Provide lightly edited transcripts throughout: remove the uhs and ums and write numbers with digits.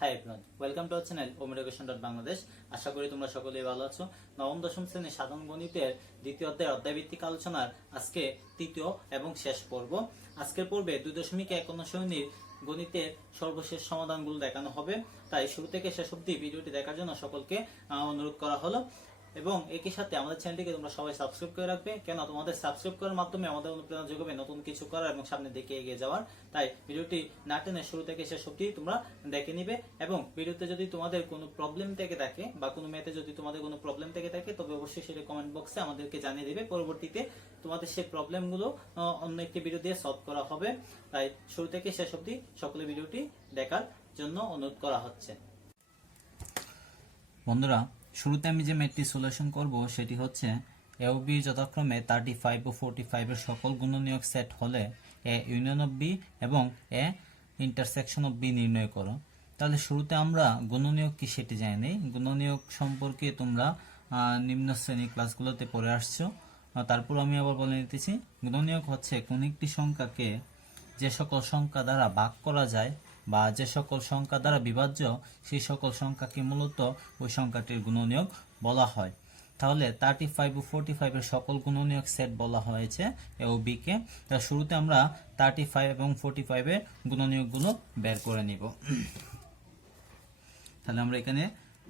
High everyone, welcome to our channel Om education Bangladesh. আশা করি তোমরা সকলেই ভালো আছো। নবম দশম শ্রেণীর সাধারণ গণিতের দ্বিতীয় অধ্যায়ভিত্তিক আলোচনার আজকে তৃতীয় এবং শেষ পর্ব। আজকের পর্বে 2.1 অনুশীলনীর গণিতের সর্বশেষ সমাধানগুলো দেখানো হবে। তাই শুরু থেকে শেষ অবধি ভিডিওটি দেখার জন্য সকলকে অনুরোধ করা হলো। এবং একই সাথে আমাদের চ্যানেলটিকে তোমরা সবাই সাবস্ক্রাইব করে রাখবে, কেন তোমাদের সাবস্ক্রাইব করার মাধ্যমে আমাদের অনুপ্রেরণা যোগাবে নতুন কিছু করার এবং সামনের দিকে এগিয়ে যাওয়ার। তাই ভিডিওটি না টেনে শুরু থেকে শেষ অবধি তোমরা দেখে নিবে। এবং ভিডিওতে যদি তোমাদের কোনো প্রবলেম থেকে থাকে বা কোনো ম্যাথে যদি তোমাদের কোনো প্রবলেম থেকে থাকে, তবে অবশ্যই সেটা কমেন্ট বক্সে আমাদেরকে জানিয়ে দিবে। পরবর্তীতে তোমাদের সেই প্রবলেমগুলো অন্য একটি ভিডিও দিয়ে সলভ করা হবে। তাই শুরু থেকে শেষ অবধি সকলে ভিডিওটি দেখার জন্য অনুরোধ করা হচ্ছে। বন্ধুরা, শুরুতে আমি যে ম্যাথটি সলিউশন করব সেটি হচ্ছে এ ও বি যথাক্রমে 35 ও 45 এর সকল গুণনীয়ক সেট হলে এ ইউনিয়ন অফ বি এবং এ ইন্টারসেকশন অফ বি নির্ণয় করো। তাহলে শুরুতে আমরা গুণনীয়ক কি সেটি জানি নেই। গুণনীয়ক সম্পর্কে তোমরা নিম্ন শ্রেণীর ক্লাসগুলোতে পড়ে আসছো। তারপর আমি আবার বলে নিতেছি, গুণনীয়ক হচ্ছে কোন একটি সংখ্যাকে যে সকল সংখ্যা দ্বারা ভাগ করা যায় বা যে সকল সংখ্যা দ্বারা বিভাজ্য, সেই সকল সংখ্যাকে মূলত ওই সংখ্যাটির গুণনীয়ক বলা হয়। তাহলে 35 ও 45 এর সকল গুণনীয়ক সেট বলা হয়েছে এ ও বি কে। শুরুতে আমরা 35 এবং 45 এর গুণনীয়কগুলো বের করে নিব। তাহলে আমরা এখানে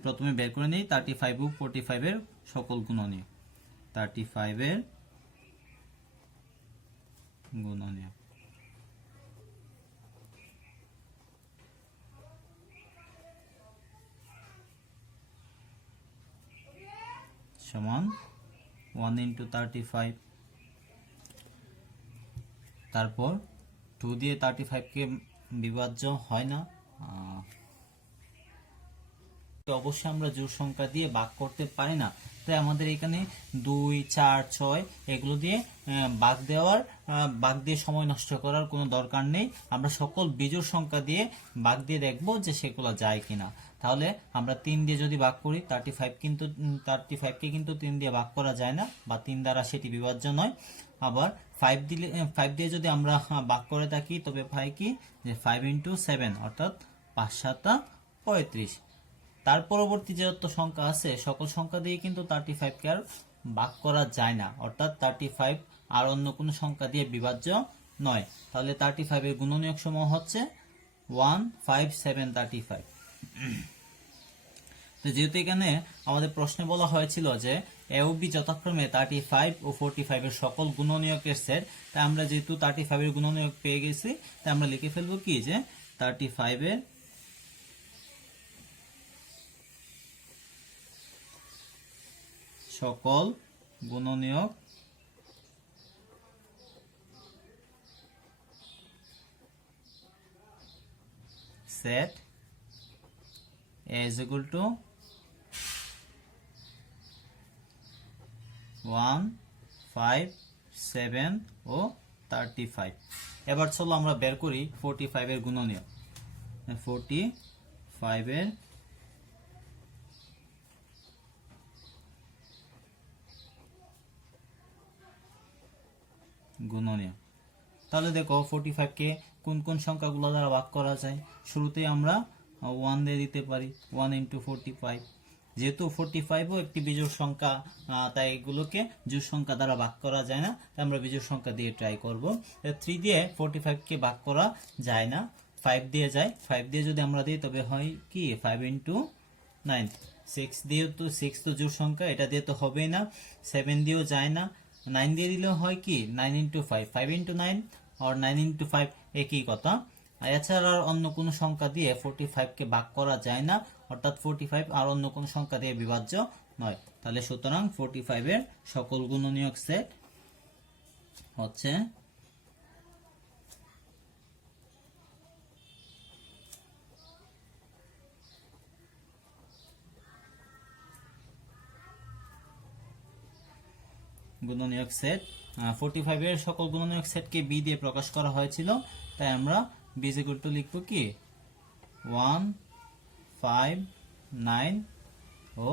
প্রথমে বের করে নিই 35 ও 45 এর সকল গুণনীয়ক। 35 এর গুণনীয়ক সমান 1 into 35। তারপর 2 দিয়ে 35 কে বিভাজ্য হয় না, অবশ্যই আমরা জোড় সংখ্যা দিয়ে ভাগ করতে পারি না। তাই আমাদের এখানে 2, 4, 6 এগুলো দিয়ে ভাগ দিয়ে সময় নষ্ট করার কোনো দরকার নেই। আমরা সকল বিজোড় সংখ্যা দিয়ে ভাগ দিয়ে দেখবো যে সেগুলো যায় কিনা। তাহলে আমরা 3 দিয়ে যদি ভাগ করি 35 কে কিন্তু 3 দিয়ে ভাগ করা যায় না, বা 3 দ্বারা সেটি বিভাজ্য নয়। আবার 5 দিয়ে যদি আমরা ভাগ করে থাকি, তবে পাই কি যে 5 into 7 অর্থাৎ 5 7 35। তার পরবর্তী যে যত সংখ্যা আছে সকল সংখ্যা দিয়ে কিন্তু 35 কে আর ভাগ করা যায় না, অর্থাৎ 35 আর অন্য কোনো সংখ্যা দিয়ে বিভাজ্য নয়। তাহলে 35 এর গুণনীয়ক সমূহ হচ্ছে 1 5 7 35। তো যেহেতু এখানে আমাদের প্রশ্নে বলা হয়েছিল যে এ ও বি যথাক্রমে 35 ও 45 এর সকল গুণনীয়কের সেট, তাই আমরা যেহেতু 35 এর গুণনীয়ক পেয়ে গেছি, তাই আমরা লিখে ফেলবো কি যে 35 এর সকল গুণনীয়ক set A is equal to 1 5 7 ও 35। এবার চলো আমরা বের করি 45 এর গুণনীয়ক। 45 এর গুণনীয়ক। তাহলে দেখো 45 কে কোন কোন সংখ্যাগুলো দ্বারা ভাগ করা যায়। শুরুতেই আমরা 1 দিয়ে দিতে পারি, 1 into 45। যেহেতু 45 ও একটি বিজোড় সংখ্যা, তাই এগুলোকে জোড় সংখ্যা দ্বারা ভাগ করা যায় না, তাই আমরা বিজোড় সংখ্যা দিয়ে ট্রাই করব। 3 দিয়ে 45 কে ভাগ করা যায় না, 5 দিয়ে যায়। 5 দিয়ে যদি আমরা দিই তবে হয় কি 5 into 9। 6 দিয়ে তো 6 তো জোড় সংখ্যা, এটা দিয়ে তো হবেই না। 7 দিয়েও যায় না। 9 দিয়ে দিলেও হয় কি 9 into 5, 5 into 9 আর 9 into 5 একই কথা। এছাড়া আর অন্য কোনো সংখ্যা দিয়ে 45 কে ভাগ করা যায় না, অর্থাৎ 45 আর অন্য কোনো সংখ্যা দিয়ে বিভাজ্য নয়। তাহলে সুতরাং 45 এর সকল গুণনীয়ক সেট হচ্ছে গুণনীয়ক সেট। 45 এর সকল গুণনীয়ক সেটকে বি দিয়ে প্রকাশ করা হয়েছিল, তাই আমরা বি ইকুয়াল টু লিখবো কি 1 5 9 ও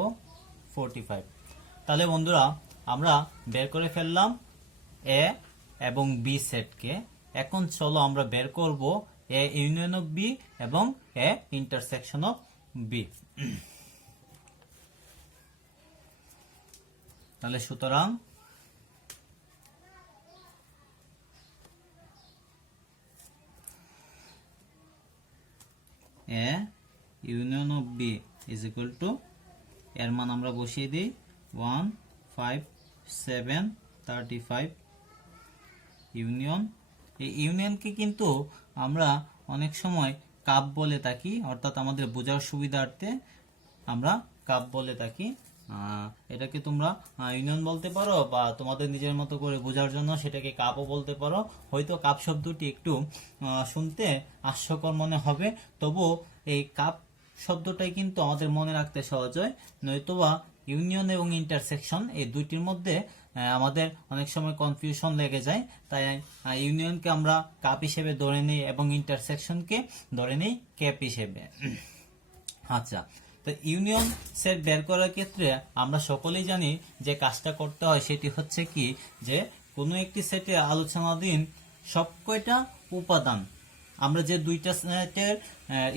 45। তাহলে বন্ধুরা, আমরা বের করে ফেললাম এ এবং বি সেটকে। এখন চলো আমরা বের করব এ ইউনিয়ন অফ বি এবং এ ইন্টারসেকশন অফ বি। তাহলে সুতরাং A union of B is equal to, এর মান আমরা বসিয়ে দিই 1 5 7 35 ইউনিয়ন। এই ইউনিয়নকে কিন্তু আমরা অনেক সময় কাপ বলে থাকি, অর্থাৎ আমাদের বোঝার সুবিধার্থে আমরা কাপ বলে থাকি। এটাকে তোমরা ইউনিয়ন বলতে পারো বা তোমাদের নিজের মতো করে বোঝার জন্য সেটাকে কাপও বলতে পারো। হয়তো কাপ শব্দটি একটু শুনতে হাস্যকর মনে হবে, তবু এই কাপ শব্দটাই কিন্তু আমাদের মনে রাখতে সহজ হয়। নয়তোবা ইউনিয়ন এবং ইন্টারসেকশন এই দুইটির মধ্যে আমাদের অনেক সময় কনফিউশন লেগে যায়। তাই ইউনিয়নকে আমরা কাপ হিসেবে ধরে নিই এবং ইন্টারসেকশনকে ধরে নিই ক্যাপ হিসেবে। আচ্ছা, তো ইউনিয়ন সেট বের করার ক্ষেত্রে আমরা সকলেই জানি যে কাজটা করতে হয় সেটি হচ্ছে কি, যে কোনো একটি সেটে আলোচনাধীন সব কয়টা উপাদান, আমরা যে দুইটা সেটের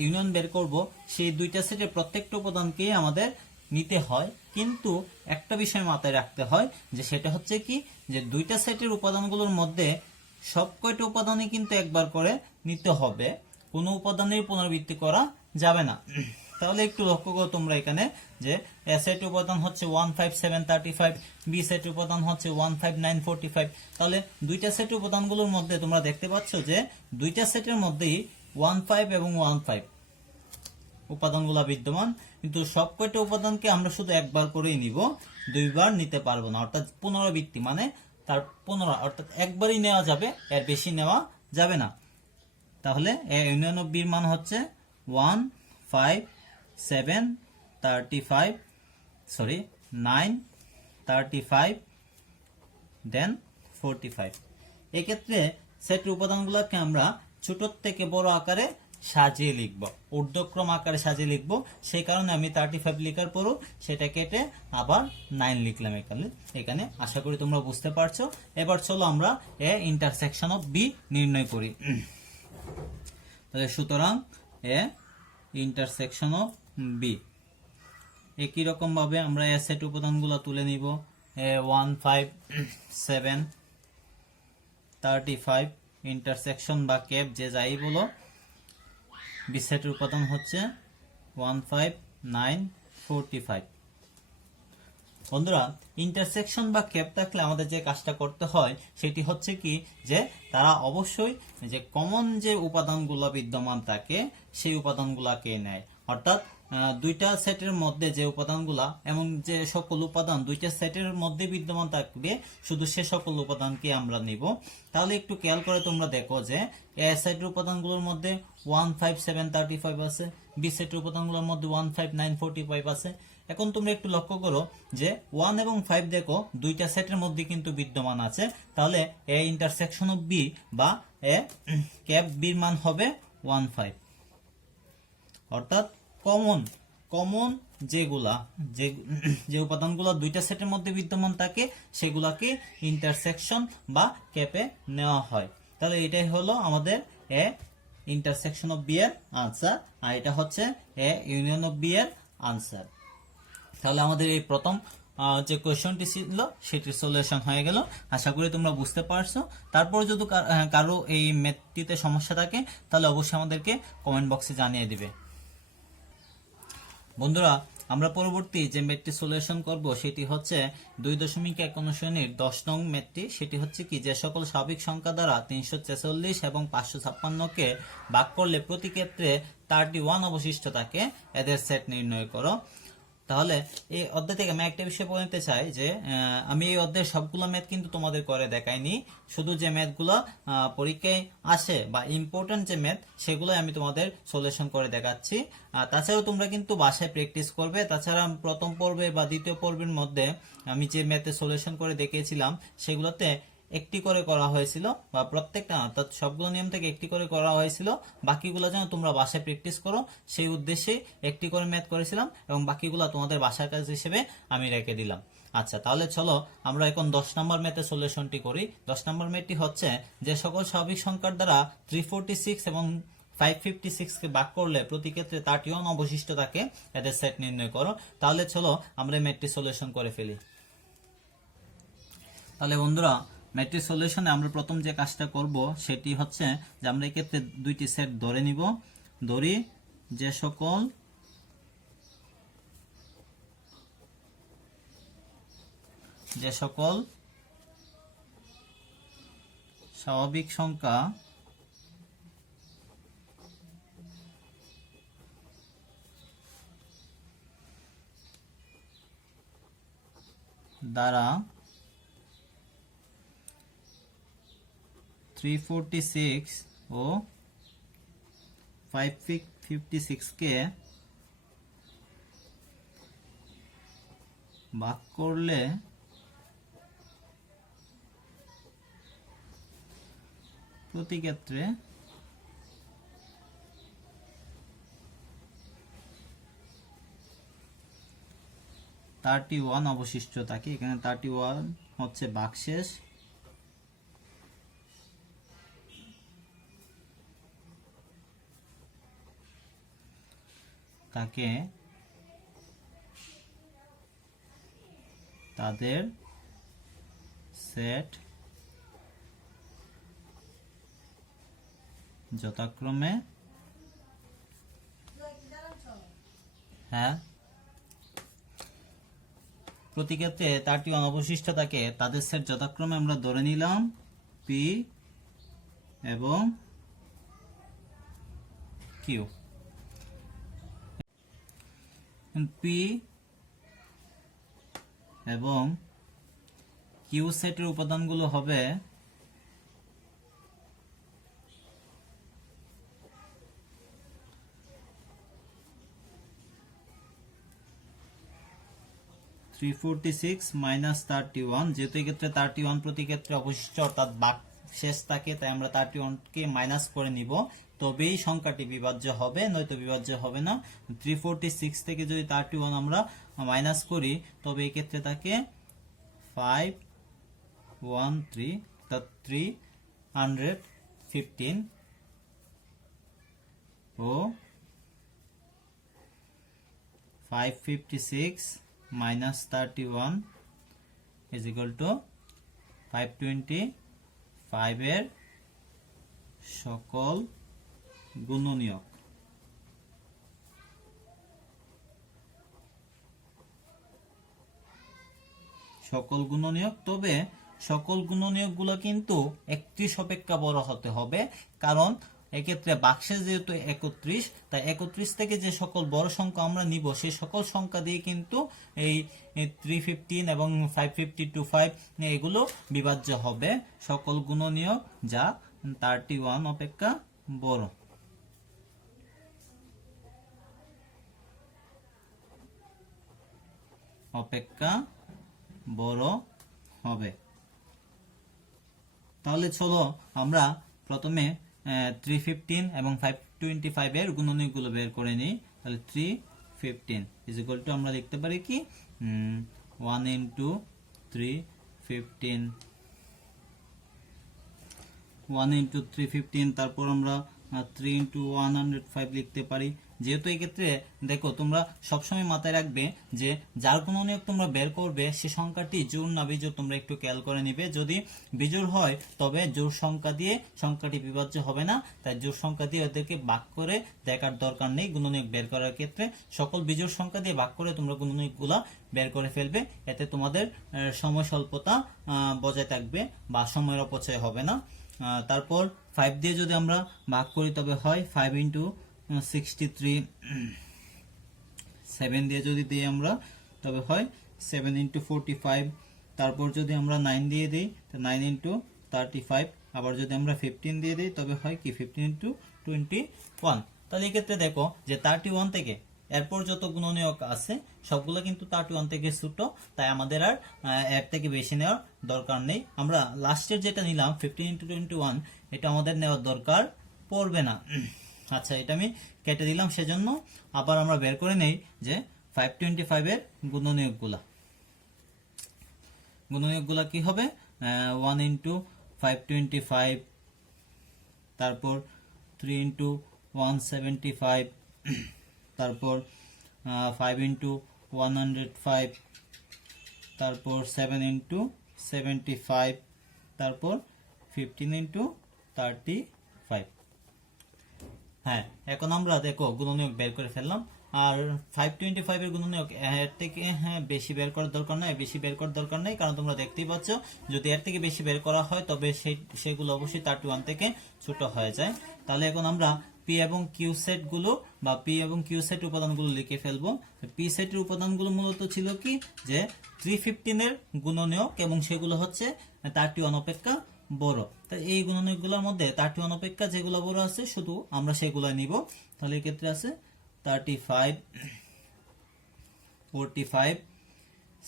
ইউনিয়ন বের করব সেই দুইটা সেটের প্রত্যেকটা উপাদানকে আমাদের নিতে হয়, কিন্তু একটা বিষয় মাথায় রাখতে হয় যে সেটা হচ্ছে কি, যে দুইটা সেটের উপাদানগুলোর মধ্যে সব কয়টা উপাদানই কিন্তু একবার করে নিতে হবে, কোনো উপাদানের পুনরাবৃত্তি করা যাবে না। তাহলে একটু লক্ষ্য করো তোমরা এখানে যে এ সেট উপাদান হচ্ছে 1 5 7 35, বি সেট উপাদান হচ্ছে 1 5 9 45। তাহলে দুইটা সেট উপাদানগুলোর মধ্যে তোমরা দেখতে পাচ্ছ যে দুইটা সেটের মধ্যেই 1 5 এবং 1 5 উপাদানগুলো বিদ্যমান, কিন্তু সব কয়টা উপাদানকে আমরা শুধু একবার করেই নিব, দুইবার নিতে পারবো না। অর্থাৎ পুনরাবৃত্তি মানে তার পুনরায়, অর্থাৎ একবারই নেওয়া যাবে, এর বেশি নেওয়া যাবে না। তাহলে ইউনিয়ন অফ বির মান হচ্ছে 1 5 7 35 9 35 দেন 45। এক্ষেত্রে সেটের উপাদানগুলোকে আমরা ছোট থেকে বড় আকারে সাজিয়ে লিখব, ঊর্ধ্বক্রম আকারে সাজিয়ে লিখব। সেই কারণে আমি 35 লেখার পরও সেটা কেটে আবার 9 লিখলাম এখানে। আশা করি তোমরা বুঝতে পারছো। এবার চলো আমরা এ ইন্টারসেকশন অফ বি নির্ণয় করি। তাহলে সুতরাং এ ইন্টারসেকশন অফ বি, একই রকম ভাবে আমরা এ সেট উপাদানগুলো তুলে নিব। 1 5 7 35 ইন্টারসেকশন বা ক্যাপ যে যাই বলো, বি সেটের উপাদান হচ্ছে 1 5 9 45। বন্ধুরা, ইন্টারসেকশন বা ক্যাপ থাকলে আমাদের যে কাজটা করতে হয় সেটি হচ্ছে কি, যে তারা অবশ্যই যে কমন যে উপাদানগুলো বিদ্যমান থাকে সেই উপাদানগুলোকে নেয়। অর্থাৎ দুইটা সেটের মধ্যে যে উপাদানগুলা, এমন যে সকল উপাদান দুইটা সেটের মধ্যে বিদ্যমান থাকবে শুধু সে সকল উপাদানকে আমরা নিব। তাহলে একটু খেয়াল করে তোমরা দেখো যে এ সেটের উপাদানগুলোর মধ্যে 1 5 7 35 আছে, বি সেটের উপাদানগুলোর মধ্যে 1 5 9 45 আছে। এখন তোমরা একটু লক্ষ্য করো যে 1 এবং 5 দেখো দুইটা সেটের মধ্যে কিন্তু বিদ্যমান আছে। তাহলে এ ইন্টারসেকশন অফ বি বা এ ক্যাপ বির মান হবে 1 5। অর্থাৎ কমন যেগুলা যে উপাদানগুলো দুইটা সেটের মধ্যে বিদ্যমান থাকে সেগুলাকে ইন্টারসেকশন বা ক্যাপে নেওয়া হয়। তাহলে এটাই হলো আমাদের এ ইন্টারসেকশন অফ বি এর আনসার, আর এটা হচ্ছে এ ইউনিয়ন অফ বি এর আনসার। তাহলে আমাদের এই প্রথম যে কোয়েশ্চনটি ছিল সেটির সলিউশন হয়ে গেল। আশা করি তোমরা বুঝতে পারছো। তারপর যদি কারো এই ম্যাথটিতে সমস্যা থাকে তাহলে অবশ্যই আমাদেরকে কমেন্ট বক্সে জানিয়ে দিবে। বন্ধুরা, আমরা পরবর্তী যে ম্যাথটি সলিউশন করব সেটি হচ্ছে 2.1 অনুশীলনীর 10 নং ম্যাথটি। সেটি হচ্ছে কি, যে সকল স্বাভাবিক সংখ্যা দ্বারা 346 এবং 556 কে ভাগ করলে প্রতি ক্ষেত্রে 31 অবশিষ্ট থাকে, এদের সেট নির্ণয় করো। তাহলে এই অধ্যায় থেকে আমি একটা বিষয় বলতে চাই যে আমি এই অধ্যায়ের সবগুলো ম্যাথ কিন্তু তোমাদের করে দেখাইনি, শুধু যে ম্যাথগুলো পরীক্ষায় আসে বা ইম্পর্টেন্ট যে ম্যাথ সেগুলো আমি তোমাদের সলিউশন করে দেখাচ্ছি। তাছাড়াও তোমরা কিন্তু বাসায় প্র্যাকটিস করবে। তাছাড়া প্রথম পর্বে বা দ্বিতীয় পর্বের মধ্যে আমি যে ম্যাথে সলিউশন করে দেখিয়েছিলাম সেগুলোতে একটি করে করা হয়েছিল, বা প্রত্যেকটা অর্থাৎ সবগুলো নিয়ম থেকে একটি করে করা হয়েছিল। বাকিগুলো যেন তোমরা বাসায় প্র্যাকটিস করো সেই উদ্দেশ্যে একটি করে ম্যাথ করেছিলাম, এবং বাকিগুলো তোমাদের বাসার কাজ হিসেবে আমি রেখে দিলাম। আচ্ছা, তাহলে চলো আমরা এখন 10 নম্বর ম্যাথের সলিউশনটি করি। 10 নম্বর ম্যাথটি হচ্ছে, যে সকল স্বাভাবিক সংখ্যার দ্বারা 346 এবং 556 কে ভাগ করলে প্রতি ক্ষেত্রে 31 অবশিষ্ট থাকে, এদের সেট নির্ণয় করো। তাহলে চলো আমরা ম্যাট্রিক্স সলিউশন করে ফেলি। তাহলে বন্ধুরা, ম্যাট্রিক্স সলিউশনে আমরা প্রথম যে কাজটা করব সেটি হচ্ছে যে আমরা এই ক্ষেত্রে দুইটি সেট ধরে নিব। ধরি যে সকল স্বাভাবিক সংখ্যা দ্বারা 346 ও 556 কে ভাগ করলে প্রতি ক্ষেত্রে 31 অবশিষ্ট থাকে। এখানে 31 হচ্ছে ভাগশেষ। তাকে তাদের সেট যথাক্রমে প্রতি ক্ষেত্রে 31 অবশিষ্ট থাকে, তাদের সেট যথাক্রমে আমরা ধরে নিলাম পি এবং কিউ। পি এবং কিউ সেটের উপাদানগুলো হবে 346 মাইনাস 31। যেহেতু এই ক্ষেত্রে 31 প্রতি ক্ষেত্রে অবশিষ্ট অর্থাৎ ভাগশেষ থাকে, তাই আমরা 31 কে মাইনাস করে নিব, তবেই সংখ্যাটি বিভাজ্য হবে, নয়তো বিভাজ্য হবে না। 346 থেকে যদি 31 আমরা মাইনাস করি তবে এই ক্ষেত্রে থাকে 513, অর্থাৎ 315 ও 556 minus 31 is equal to 525 এর সকল গুণনীয়ক। তবে সকল গুণনীয়ক গুলো কিন্তু 31 অপেক্ষা বড় হতে হবে, কারণ এক্ষেত্রে ভাগশেষ যেহেতু 31, তাই 31 থেকে যে সকল বড় সংখ্যা আমরা নিব সেই সকল সংখ্যা দিয়ে কিন্তু এই 315 এবং 552 এগুলো বিভাজ্য হবে সকল গুণনীয়ক যা 31 অপেক্ষা বড়। হবে। তাহলে চলো আমরা প্রথমে 315 এবং 525 এর গুণনীয়কগুলো বের করে নিই। তাহলে 315 ইজ ইকুয়াল টু আমরা লিখতে পারি কি 1 into 315, 1 into 315, তারপর আমরা 3 into 105 লিখতে পারি। যেহেতু এই ক্ষেত্রে দেখো তোমরা সবসময় মাথায় রাখবে যে যার গুণনীয়ক তোমরা বের করবে সে সংখ্যাটি জোড় না বিজোড় তোমরা একটু খেয়াল করে নিবে। যদি বিজোড় হয় তবে জোড় সংখ্যা দিয়ে সংখ্যাটি বিভাজ্য হবে না, তাই জোড় সংখ্যা দিয়ে ওদেরকে ভাগ করে দেখার দরকার নেই। গুণনীয়ক বের করার ক্ষেত্রে সকল বিজোড় সংখ্যা দিয়ে ভাগ করে তোমরা গুণনীয়কগুলা বের করে ফেলবে, এতে তোমাদের সময় স্বল্পতা বজায় থাকবে বা সময়ের অপচয় হবে না। তারপর 5 দিয়ে যদি আমরা ভাগ করি তবে হয় 5 into 63, 7 দিয়ে যদি দিই আমরা তবে হয় 7 into 45, তারপর যদি আমরা 9 দিয়ে দিই তো 9 into 35, আবার যদি আমরা 15 দিয়ে দিই তবে হয় কি 15 into 21। তাহলে এই ক্ষেত্রে দেখো যে 31 থেকে এরপর যত গুণনীয়ক আছে সবগুলো কিন্তু 31 থেকে ছোট, তাই আমাদের আর এর থেকে বেশি নেওয়ার দরকার নেই। আমরা লাস্টের যেটা নিলাম 15 into 21 এটা আমাদের নেওয়ার দরকার পড়বে না। আচ্ছা, এটা আমি কেটে দিলাম, সেজন্য আবার আমরা বের করে নেই যে 525 এর গুণনীয়কগুলা কি হবে 1 into 525, তারপর 3 into 175, তারপর 5 ইন্টু 105, তারপর 7 ইন্টু 75, তারপর 15 ইন্টু 35। হ্যাঁ, এখন আমরা দেখো গুণনীয়ক বের করে ফেললাম। আর 525 এর গুণনীয়ক এর থেকে বেশি বের করার দরকার নাই, কারণ তোমরা দেখতেই পাচ্ছ যদি এর থেকে বেশি বের করা হয় তবে সেগুলো অবশ্যই 31 থেকে ছোট হয়ে যায়। তাহলে এখন আমরা পি এবং কিউ সেট গুলো বা পি এবং কিউ সেট উপাদানগুলো লিখে ফেলবো। পি সেটের উপাদানগুলো মূলত ছিল কি যে 315 এর গুণনীয়ক এবং সেগুলো হচ্ছে 31 অপেক্ষা বড়। তাই এই গুণনীয়কগুলোর মধ্যে 31 অপেক্ষা যেগুলো বড় আছে শুধু আমরা সেগুলো নিব। তাহলে এই ক্ষেত্রে আছে 35, 45,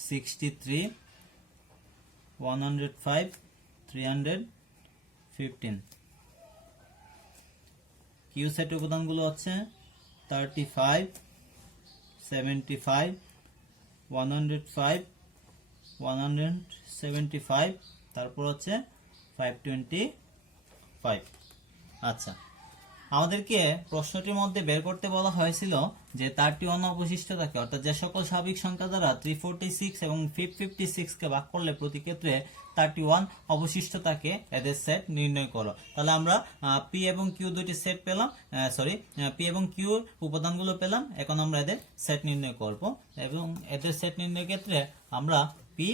63, 105, 315। কিউ সেট উপাদানগুলো হচ্ছে 35, 75, 105, 175, তারপর হচ্ছে 525। আচ্ছা, আমাদেরকে প্রশ্নটির মধ্যে বের করতে বলা হয়েছিল যে 31 অবশিষ্ট থাকে, অর্থাৎ যে সকল স্বাভাবিক সংখ্যা দ্বারা 346 এবং 556 কে ভাগ করলে প্রতি ক্ষেত্রে 31 অবশিষ্ট থাকে, এদের সেট নির্ণয় করো। তাহলে আমরা পি এবং কিউ দুটি সেট পেলাম, পি এবং কিউ উপাদানগুলো পেলাম। এখন আমরা এদের সেট নির্ণয় করব এবং এদের সেট নির্ণয়ের ক্ষেত্রে আমরা পি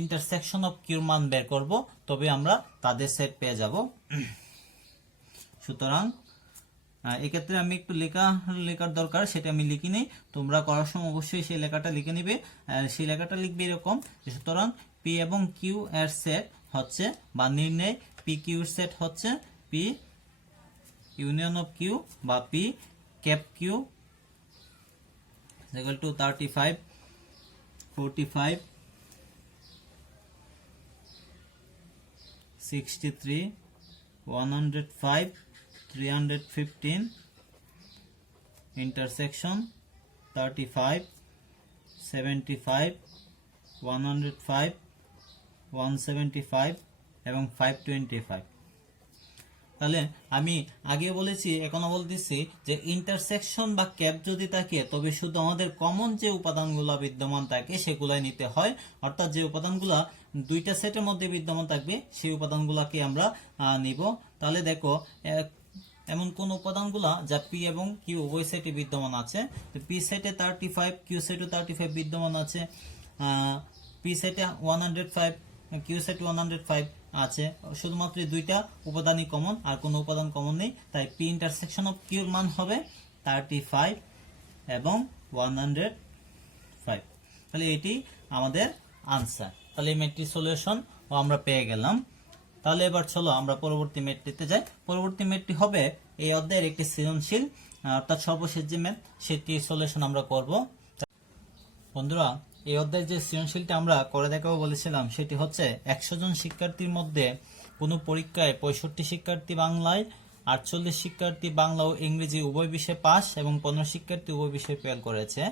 ইন্টারসেকশন অফ কিউর মান বের করব, তবে আমরা তাদের সেট পেয়ে যাব। সুতরাং এক্ষেত্রে আমি একটু লেখার দরকার, সেটা আমি লিখি নেই। তোমরা করার সময় অবশ্যই সেই লেখাটা লিখে নিবে। সেই লেখাটা লিখবে এরকম, সুতরাং পি এবং কিউ এর সেট হচ্ছে বা নির্ণয় পি কিউ এর সেট হচ্ছে পি ইউনিয়ন অফ কিউ বা P cap Q equal to 35, 45, 63, 105, 315, intersection 35, 75, 105, 175 এবং 525। তাহলে আমি আগে বলেছি, এখনো বলতেছি যে ইন্টারসেকশন বা ক্যাপ যদি থাকে তবে শুধু আমাদের কমন যে উপাদানগুলো বিদ্যমান থাকে সেগুলাই নিতে হয়, অর্থাৎ যে উপাদানগুলা দুইটা সেটের মধ্যে বিদ্যমান থাকবে সেই উপাদানগুলোকে আমরা নিব। তাহলে দেখো এমন কোন উপাদানগুলা যা পি এবং কিউ উভয় সেটে বিদ্যমান আছে। পি সেটে 35, কিউ সেটে 35 বিদ্যমান আছে। পি সেটে 105, কিউ সেটে 105 আছে। শুধুমাত্র দুইটা উপাদানই কমন, আর কোনো উপাদান কমন নেই। তাই পি ইন্টারসেকশন অফ কিউর মান হবে 35 এবং 105। তাহলে এটি আমাদের আনসার। তাহলে এই ম্যাট্রিক্স সলিউশন আমরা পেয়ে গেলাম। তাহলে এবার চলো আমরা পরবর্তী ম্যাটটিতে যাই। পরবর্তী ম্যাটটি হবে এই অধ্যায়ের একটি সৃজনশীল, অর্থাৎ সর্বশেষ যে ম্যাথ সেটি সলিউশন আমরা করব। বন্ধুরা, এই অধ্যায়ের যে সৃজনশীলটা আমরা করে দেখাবো বলেছিলাম সেটি হচ্ছে 100 জন শিক্ষার্থীর মধ্যে কোনো পরীক্ষায় 65 শিক্ষার্থী বাংলায়, 48 শিক্ষার্থী বাংলা ও ইংরেজি উভয় বিষয়ে পাস এবং 15 শিক্ষার্থী উভয় বিষয়ে ফেল করেছে।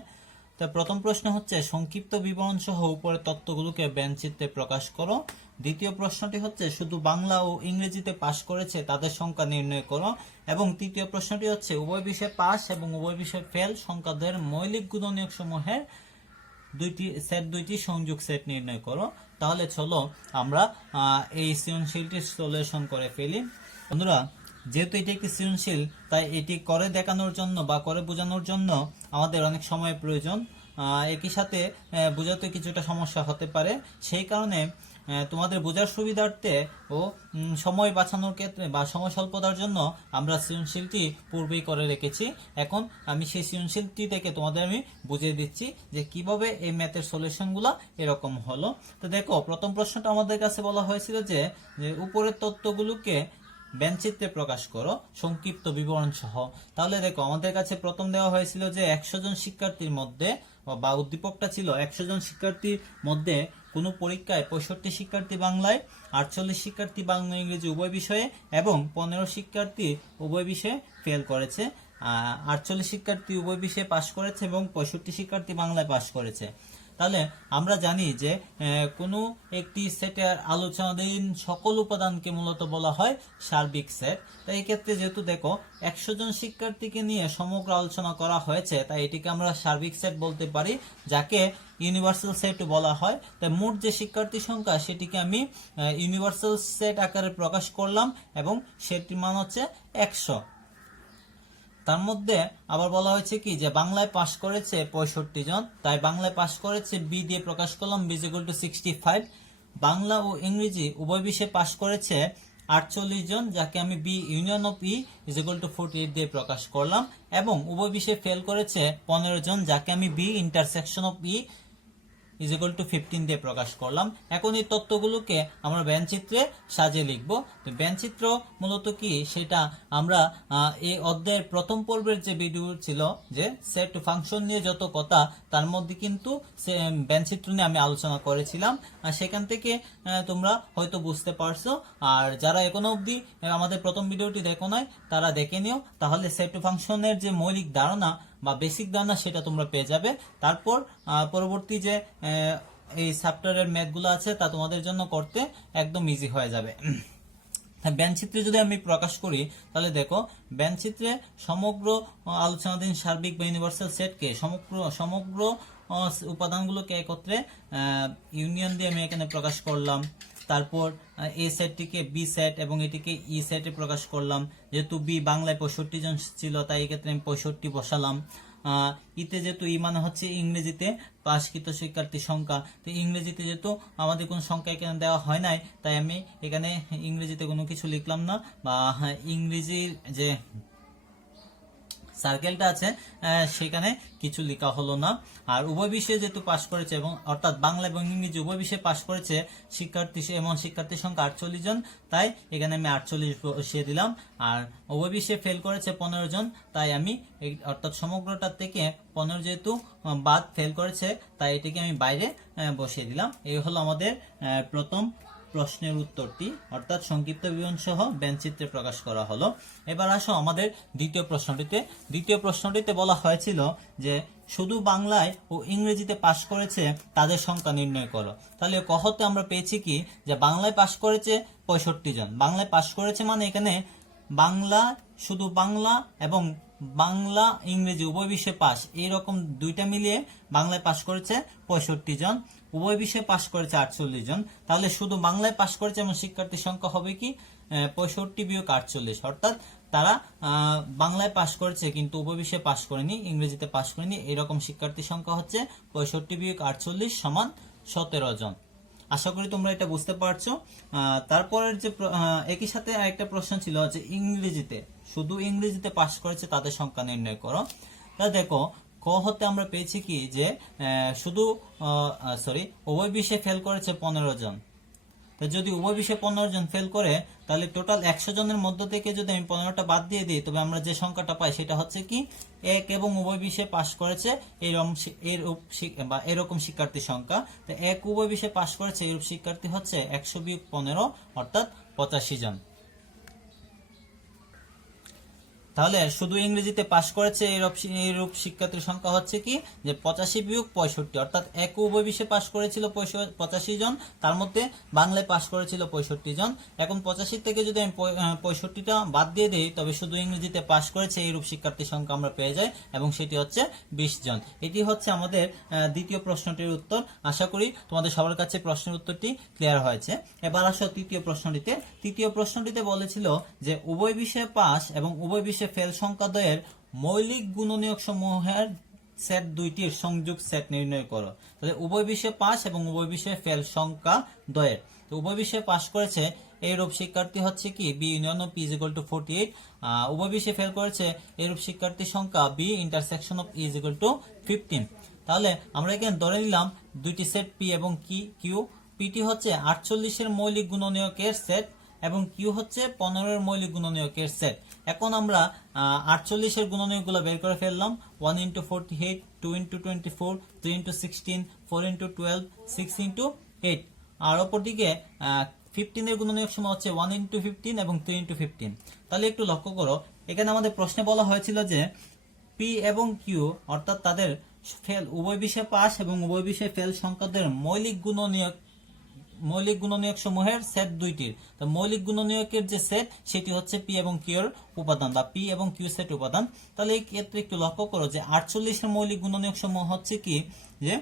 তো প্রথম প্রশ্ন হচ্ছে সংক্ষিপ্ত বিবরণ সহ উপরের তথ্যগুলোকে ব্যঞ্চিত্রে প্রকাশ করো। দ্বিতীয় প্রশ্নটি হচ্ছে শুধু বাংলা ও ইংরেজিতে পাশ করেছে তাদের সংখ্যা নির্ণয় করো। এবং তৃতীয় প্রশ্নটি হচ্ছে উভয় বিষয়ে পাস এবং উভয় বিষয়ে ফেল সংখ্যাদের মৌলিক গুণনীয়ক সমূহের দুইটি সংযোগ সেট নির্ণয় করো। তাহলে চলো আমরা এই সৃজনশীলটির সলিউশন করে ফেলি। বন্ধুরা, যেহেতু এটি একটি সৃজনশীল তাই এটি করে দেখানোর জন্য বা করে বোঝানোর জন্য আমাদের অনেক সময় প্রয়োজন। একই সাথে বোঝাতে কিছুটা সমস্যা হতে পারে, সেই কারণে তোমাদের বোঝার সুবিধার্থে ও সময় বাঁচানোর ক্ষেত্রে বা সময় স্বল্পতার জন্য আমরা সৃজনশীলটি পূর্বেই করে রেখেছি। এখন আমি সেই সৃজনশীলটি থেকে তোমাদের আমি বুঝিয়ে দিচ্ছি যে কিভাবে এই ম্যাথের সলিউশনগুলো এরকম হলো। তো দেখো, প্রথম প্রশ্নটা আমাদের কাছে বলা হয়েছিল যে উপরের তথ্যগুলোকে ব্যঞ্চিত্রে প্রকাশ করো সংক্ষিপ্ত বিবরণ সহ। তাহলে দেখো, আমাদের কাছে প্রথম দেওয়া হয়েছিল যে 100 জন শিক্ষার্থীর মধ্যে বা উদ্দীপকটা ছিল 100 জন শিক্ষার্থীর মধ্যে কোনো পরীক্ষায় 65 শিক্ষার্থী বাংলায়, 48 শিক্ষার্থী বাংলা ইংরেজি উভয় বিষয়ে এবং 15 শিক্ষার্থী উভয় বিষয়ে ফেল করেছে, 48 শিক্ষার্থী উভয় বিষয়ে পাশ করেছে এবং 65 শিক্ষার্থী বাংলায় পাশ করেছে। তাহলে আমরা জানি যে কোনো একটি সেটের আলোচনাধীন সকল উপাদানকে মূলত বলা হয় সার্বিক সেট। তাই এই ক্ষেত্রে যেহেতু দেখো 100 জন শিক্ষার্থীকে নিয়ে সমগ্র আলোচনা করা হয়েছে, তাই এটিকে আমরা সার্বিক সেট বলতে পারি, যাকে ইউনিভার্সাল সেট বলা হয়। তাই মোট যে শিক্ষার্থী সংখ্যা সেটিকে আমি ইউনিভার্সাল সেট আকারে প্রকাশ করলাম এবং সেটির মান হচ্ছে 100। তার মধ্যে আবার বলা হয়েছে কি যে বাংলায় পাশ করেছে 65 জন, তাই বাংলায় পাশ করেছে বি দিয়ে প্রকাশ করলাম, B is equal to 65। Bangla ও ইংরেজি উভয় বিষয়ে পাশ করেছে 48 জন, যাকে আমি B union of E is equal to 48 দিয়ে প্রকাশ করলাম, এবং উভয় বিষয়ে ফেল করেছে 15 জন, যাকে আমি B intersection of E is equal to 15 দিয়ে প্রকাশ করলাম। এখন এই তথ্যগুলোকে আমরা ব্যঞ্চিত্রে সাজিয়ে লিখব। তো ব্যঞ্চিত্র মূলত কি সেটা আমরা এই অধ্যায়ের প্রথম পর্বের যে ভিডিও ছিল যে সেট ফাংশন নিয়ে যত কথা, তার মধ্যে কিন্তু ব্যঞ্চিত্র নিয়ে আমি আলোচনা করেছিলাম, আর সেখান থেকে তোমরা হয়তো বুঝতে পারছো। আর যারা এখনো অবধি আমাদের প্রথম ভিডিওটি দেখো নাই তারা দেখে নিও, তাহলে সেট ফাংশনের যে মৌলিক ধারণা বা বেসিক ধারণা সেটা তোমরা পেয়ে যাবে। তারপর পরবর্তী যে এই চ্যাপ্টারের ম্যাথগুলো আছে তা তোমাদের জন্য করতে একদম ইজি হয়ে যাবে। ব্যঞ্চিত্রে যদি আমি প্রকাশ করি তাহলে দেখো, ব্যঞ্চিত্রে সমগ্র আলোচনাধীন সার্বিক বা ইউনিভার্সাল সেটকে সমগ্র উপাদানগুলোকে একত্রে ইউনিয়ন দিয়ে আমি এখানে প্রকাশ করলাম। তারপর এই সেটটিকে বি সেট এবং এটিকে ই সেটে প্রকাশ করলাম। যেহেতু বি বাংলায় 65 জন ছিল, তাই এই ক্ষেত্রে আমি 65 বসালাম। ইতে যেহেতু ই মানে হচ্ছে ইংরেজিতে পাশকৃত শিক্ষার্থীর সংখ্যা, তো ইংরেজিতে যেহেতু আমাদের কোনো সংখ্যা এখানে দেওয়া হয় নাই, তাই আমি এখানে ইংরেজিতে কোনো কিছু লিখলাম না, বা ইংরেজির যে সার্কেলটা আছে সেখানে কিছু লেখা হলো না। আর উভয় বিষয়ে যেহেতু পাশ করেছে, এবং অর্থাৎ বাংলা এবং ইংরেজি উভয় বিষয়ে পাশ করেছে শিক্ষার্থীর সংখ্যা 48 জন, তাই এখানে আমি 48 বসিয়ে দিলাম। আর উভয় বিষয়ে ফেল করেছে 15 জন, তাই আমি অর্থাৎ সমগ্রটার থেকে 15 যেহেতু বাদ ফেল করেছে, তাই এটাকে আমি বাইরে বসিয়ে দিলাম। এই হলো আমাদের প্রথম প্রশ্নের উত্তরটি, অর্থাৎ সংক্ষিপ্ত বিবরণ সহ ব্যঞ্চিত্রে প্রকাশ করা হলো। এবার আসো আমাদের দ্বিতীয় প্রশ্নটিতে। দ্বিতীয় প্রশ্নটিতে বলা হয়েছিল যে শুধু বাংলায় ও ইংরেজিতে পাশ করেছে তাদের সংখ্যা নির্ণয় করো। তাহলে কহতে আমরা পেয়েছি কি যে বাংলায় পাশ করেছে 65 জন। বাংলায় পাশ করেছে মানে এখানে বাংলা, শুধু বাংলা এবং বাংলা ইংরেজি উভয় বিষয়ে পাশ, এইরকম দুইটা মিলিয়ে বাংলায় পাশ করেছে 65 জন, উভয় বিষয়ে পাশ করেছে 48 জন। তাহলে শুধু বাংলায় পাশ করেছে এবং শিক্ষার্থীর সংখ্যা হবে কি 65 বিয়োগ 48, অর্থাৎ তারা বাংলায় পাশ করেছে কিন্তু উভয় বিষয়ে পাশ করেনি, ইংরেজিতে পাশ করেনি, এরকম শিক্ষার্থীর সংখ্যা হচ্ছে 65 বিয়োগ 48 সমান 17 জন। আশা করি তোমরা এটা বুঝতে পারছো। তারপরের যে একই সাথে আরেকটা প্রশ্ন ছিল যে ইংরেজিতে, শুধু ইংরেজিতে পাশ করেছে তাদের সংখ্যা নির্ণয় করো। তা দেখো, ক হতে আমরা পেয়েছি কি যে শুধু উভয় বিষয়ে ফেল করেছে 15 জন। তো যদি উভয় বিষয়ে 15 জন ফেল করে, তাহলে টোটাল 100 জনের মধ্য থেকে যদি আমি 15টা বাদ দিয়ে দিই, তবে আমরা যে সংখ্যাটা পাই সেটা হচ্ছে কি 1 এবং উভয় বিষয়ে পাশ করেছে এরকম শিক্ষার্থীর সংখ্যা। তো 1 উভয় বিষয়ে পাশ করেছে এরূপ শিক্ষার্থী হচ্ছে 100 বিয়োগ 15, অর্থাৎ 85 জন। তাহলে শুধু ইংরেজিতে পাশ করেছে এইরূপ শিক্ষার্থীর সংখ্যা হচ্ছে কি যে 85 বিয়োগ 65, অর্থাৎ এক উভয় বিষয়ে পাশ করেছিল 85 জন, তার মধ্যে বাংলায় পাশ করেছিল 65 জন। এখন 85 থেকে যদি আমি 65টা বাদ দিয়ে দিই, তবে শুধু ইংরেজিতে পাশ করেছে এইরূপ শিক্ষার্থীর সংখ্যা আমরা পেয়ে যাই, এবং সেটি হচ্ছে 20 জন। এটি হচ্ছে আমাদের দ্বিতীয় প্রশ্নটির উত্তর। আশা করি তোমাদের সবার কাছে প্রশ্নের উত্তরটি ক্লিয়ার হয়েছে। এবার আসো তৃতীয় প্রশ্নটিতে। তৃতীয় প্রশ্নটিতে বলেছিল যে উভয় বিষয়ে পাশ এবং উভয় বিষয়ে ফেল সংখ্যা দ্বয়ের মৌলিক গুণনীয়ক সমূহের সেট দুইটির সংযোগ সেট নির্ণয় করো। তাহলে উভয় বিষয়ে পাশ এবং উভয় বিষয়ে ফেল সংখ্যা দ্বয়ের, তো উভয় বিষয়ে পাশ করেছে এইরূপ শিক্ষার্থী হচ্ছে কি B union of P is equal to 48, উভয় বিষয়ে ফেল করেছে এইরূপ শিক্ষার্থীর সংখ্যা B intersection of is equal to 15। তাহলে আমরা এখানে ধরে নিলাম দুইটি সেট পি এবং কিউ। পিটি হচ্ছে 48 এর মৌলিক গুণনীয়কের সেট এবং কিউ হচ্ছে 15 এর মৌলিক গুণনীয়কের সেট। এখন আমরা 48 এর গুণনীয়কগুলো বের করে ফেললাম। 1 × 48, 2 × 24, 3 × 16, 4 × 12, 6 × 8। আর অপরদিকে 15 এর গুণনীয়ক সময় হচ্ছে 1 × 15 এবং 3 × 15। তাহলে একটু লক্ষ্য করো, এখানে আমাদের প্রশ্নে বলা হয়েছিল যে পি এবং কিউ অর্থাৎ তাদের ফেল উভয় বিষয়ে পাস এবং উভয় বিষয়ে ফেল সংখ্যাদের মৌলিক গুণনীয়ক সমূহের সেট দুইটির। তো মৌলিক গুণনীয়কের যে সেট সেটি হচ্ছে পি এবং কিউ এর উপাদান বা পি এবং কিউ সেট উপাদান। তাহলে এই ক্ষেত্রে একটু লক্ষ্য করো যে 48 এর মৌলিক গুণনীয়ক সমূহ হচ্ছে কি যে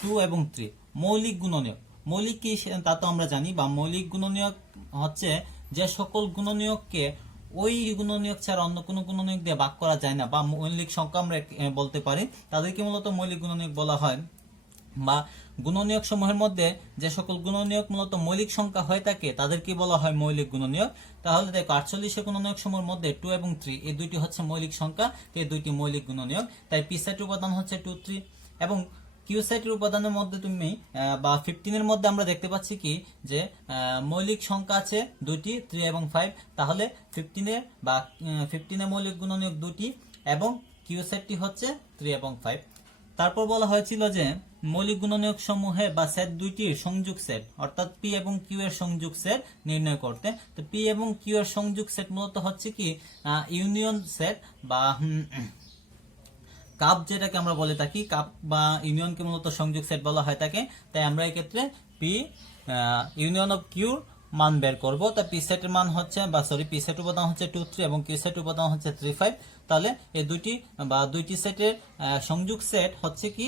2 এবং 3। মৌলিক গুণনীয়ক, মৌলিক কি তা তো আমরা জানি, বা মৌলিক গুণনীয়ক হচ্ছে যে সকল গুণনীয়ককে ওই গুণনীয়ক ছাড়া অন্য কোনো গুণনীয়ক দিয়ে ভাগ করা যায় না, বা মৌলিক সংখ্যা আমরা বলতে পারি, তাদেরকে মূলত মৌলিক গুণনীয়ক বলা হয়। বা গুণনীয়ক সমূহের মধ্যে যে সকল গুণনীয়ক মূলত মৌলিক সংখ্যা হয়ে থাকে তাদেরকে বলা হয় মৌলিক গুণনীয়ক। তাহলে দেখো 48 গুণনীয়ক সমূহের মধ্যে 2 এবং 3 এই দুইটি হচ্ছে মৌলিক সংখ্যা, এই দুইটি মৌলিক গুণনীয়ক। তাই পি সেটের উপাদান হচ্ছে 2, 3 এবং কিউ সেটের উপাদানের মধ্যে তুমি বা 15 এর মধ্যে আমরা দেখতে পাচ্ছি কি যে মৌলিক সংখ্যা আছে দুইটি 3 এবং 5। তাহলে 15 এর মৌলিক গুণনীয়ক দুটি এবং কিউ সেটটি হচ্ছে 3 এবং 5। তারপর বলা হয়েছিল যে মৌলিক গুণনীয়ক সমূহে বা সেট দুইটির সংযোগ সেট, অর্থাৎ পি এবং কিউ এর সংযোগ সেট নির্ণয় করতে। তো পি এবং কিউ এর সংযোগ সেট মূলত হচ্ছে কি ইউনিয়ন সেট বা কাপ, যেটাকে আমরা বলে থাকি কাপ বা ইউনিয়নকে মূলত সংযোগ সেট বলা হয় থাকে। তাই আমরা এই ক্ষেত্রে পি ইউনিয়ন অফ কিউর মান বের করব। তা পি সেটের মান হচ্ছে পি সেট উপাদান হচ্ছে 2, 3 এবং কিউ সেট উপাদান হচ্ছে 3, 5। তাহলে এই দুইটি সেটের সংযোগ সেট হচ্ছে কি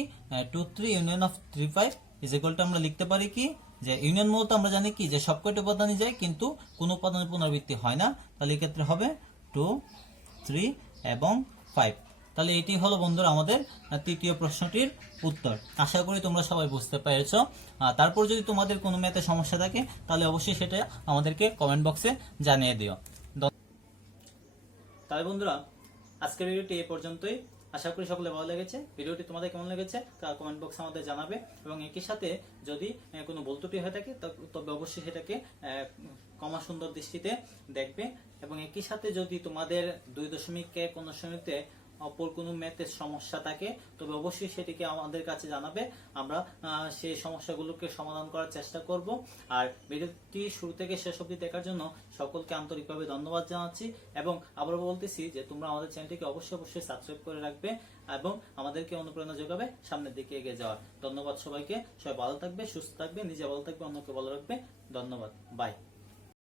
2, 3 union of 3, 5 is equal two আমরা লিখতে পারি কি যে ইউনিয়ন মূলত আমরা জানি কি যে সবকটি উপাদানই যায় কিন্তু কোন উপাদানের পুনরাবৃত্তি হয় না। তাহলে এই ক্ষেত্রে হবে 2, 3 এবং 5। তাহলে এটি হলো বন্ধুরা আমাদের তৃতীয় প্রশ্নটির উত্তর। আশা করি তোমরা সবাই বুঝতে পেরেছো। তারপর যদি তোমাদের কোনো ম্যাথে সমস্যা থাকে তাহলে অবশ্যই সেটা আমাদেরকে কমেন্ট বক্সে জানিয়ে দিও। তাহলে বন্ধুরা আজকের ভিডিওটি এই পর্যন্তই। আশা করি সকলে ভালো লেগেছে। ভিডিওটি তোমাদের কেমন লেগেছে তা কমেন্ট বক্সে আমাদের জানাবে এবং একই সাথে যদি কোনো ভুল ত্রুটি হয়ে থাকে তবে অবশ্যই সেটাকে ক্ষমা সুন্দর দৃষ্টিতে দেখবে। এবং একই সাথে যদি তোমাদের 2.1 কোনো শ্রেণীতে অপর কোনো ম্যাথের সমস্যা থাকে তবে অবশ্যই সেটিকে আমাদের কাছে জানাবে। আমরা সেই সমস্যাগুলোকে সমাধান করার চেষ্টা করব। আর ভিডিওটি শুরু থেকে শেষ অবধি দেখার জন্য সকলকে আন্তরিকভাবে ধন্যবাদ জানাচ্ছি। এবং আবারও বলতেছি যে তোমরা আমাদের চ্যানেলটিকে অবশ্যই সাবস্ক্রাইব করে রাখবে এবং আমাদেরকে অনুপ্রেরণা যোগাবে সামনের দিকে এগিয়ে যাওয়ার। ধন্যবাদ সবাইকে। সবাই ভালো থাকবে, সুস্থ থাকবে, নিজে ভালো থাকবে, অন্যকে ভালো রাখবে। ধন্যবাদ, বাই।